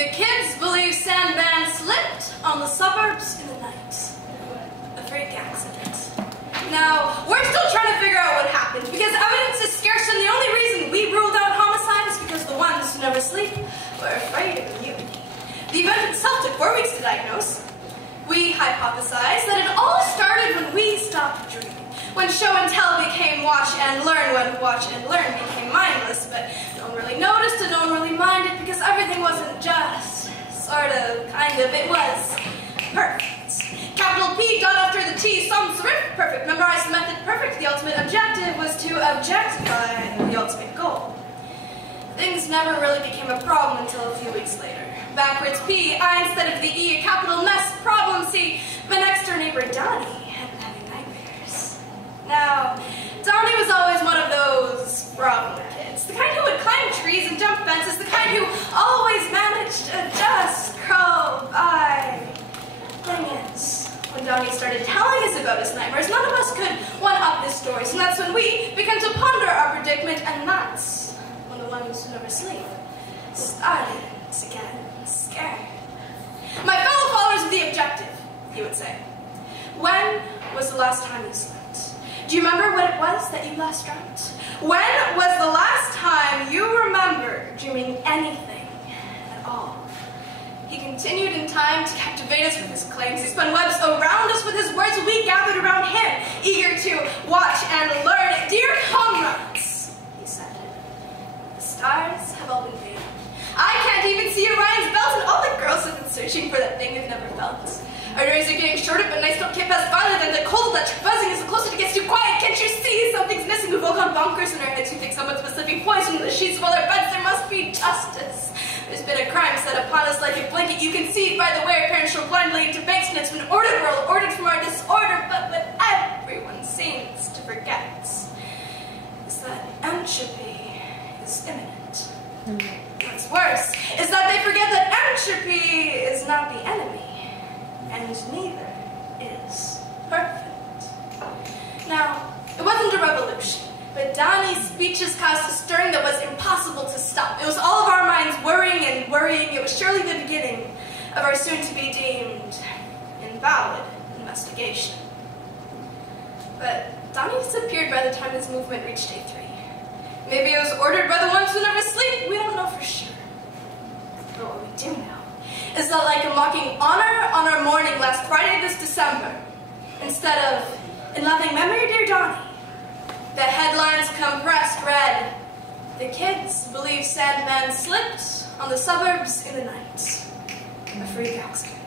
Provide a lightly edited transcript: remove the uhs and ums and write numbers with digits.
The kids believe Sandman slipped on the suburbs in the night. A freak accident. Now, we're still trying to figure out what happened, because evidence is scarce, and the only reason we ruled out homicide is because the ones who never sleep were afraid of immunity. The event itself took 4 weeks to diagnose. We hypothesized that it all started when we stopped dreaming. When show and tell became watch and learn, when watch and learn became mindless, but no one really noticed and no one really minded because everything wasn't just, sort of, kind of, it was perfect. Capital P, dot after the T, some serif, perfect. Memorize the method, perfect. The ultimate objective was to objectify the ultimate goal. Things never really became a problem until a few weeks later. Backwards P, I instead of the E, a capital mess, problem C. My next door neighbor, Donnie, had been having nightmares. Now, Donnie was always one of those problem kids. The kind who would climb trees and jump fences, the kind who always managed to just crawl by. Thing is, when Donnie started telling us about his nightmares, none of us could one-up his stories, and that's when we began to ponder our predicament, and that's when the ones who never sleep started to get scared. My fellow followers of the objective, he would say, when was the last time you slept? Do you remember what it was that you last dreamt? When was the last time you remember dreaming anything at all? He continued in time to captivate us with his claims. He spun webs around us with his words. We gathered around him, eager to watch and learn. Dear comrades, he said, the stars have all been faded. I can't even see Orion's belt, and all the girls have been searching for that thing they've never felt. Our days are getting shorter, but nights don't get past farther than the cold electric buzzing is the closer it gets too quiet. Can't you see? Something's missing. We've all gone bonkers in our heads. We think someone's been slipping poison in the sheets of all our beds. There must be justice. There's been a crime set upon us like a blanket. You can see by the way our parents show blindly into banks, and it's an ordered world, ordered from our disorder. But what everyone seems to forget is that entropy is imminent. What's worse is that they forget that entropy is not the enemy, and neither is perfect. Now, it wasn't a revolution, but Donnie's speeches caused a stirring that was impossible to stop. It was all of our minds worrying and worrying. It was surely the beginning of our soon-to-be deemed invalid investigation. But Donnie disappeared by the time his movement reached day 3. Maybe it was ordered by the ones who never sleep. We don't know for sure. But what we do know is that like a mocking honor on our morning last Friday this December, instead of in loving memory, dear Donnie, the headlines compressed read, the kids believe Sandman slipped on the suburbs in the night. A freak accident.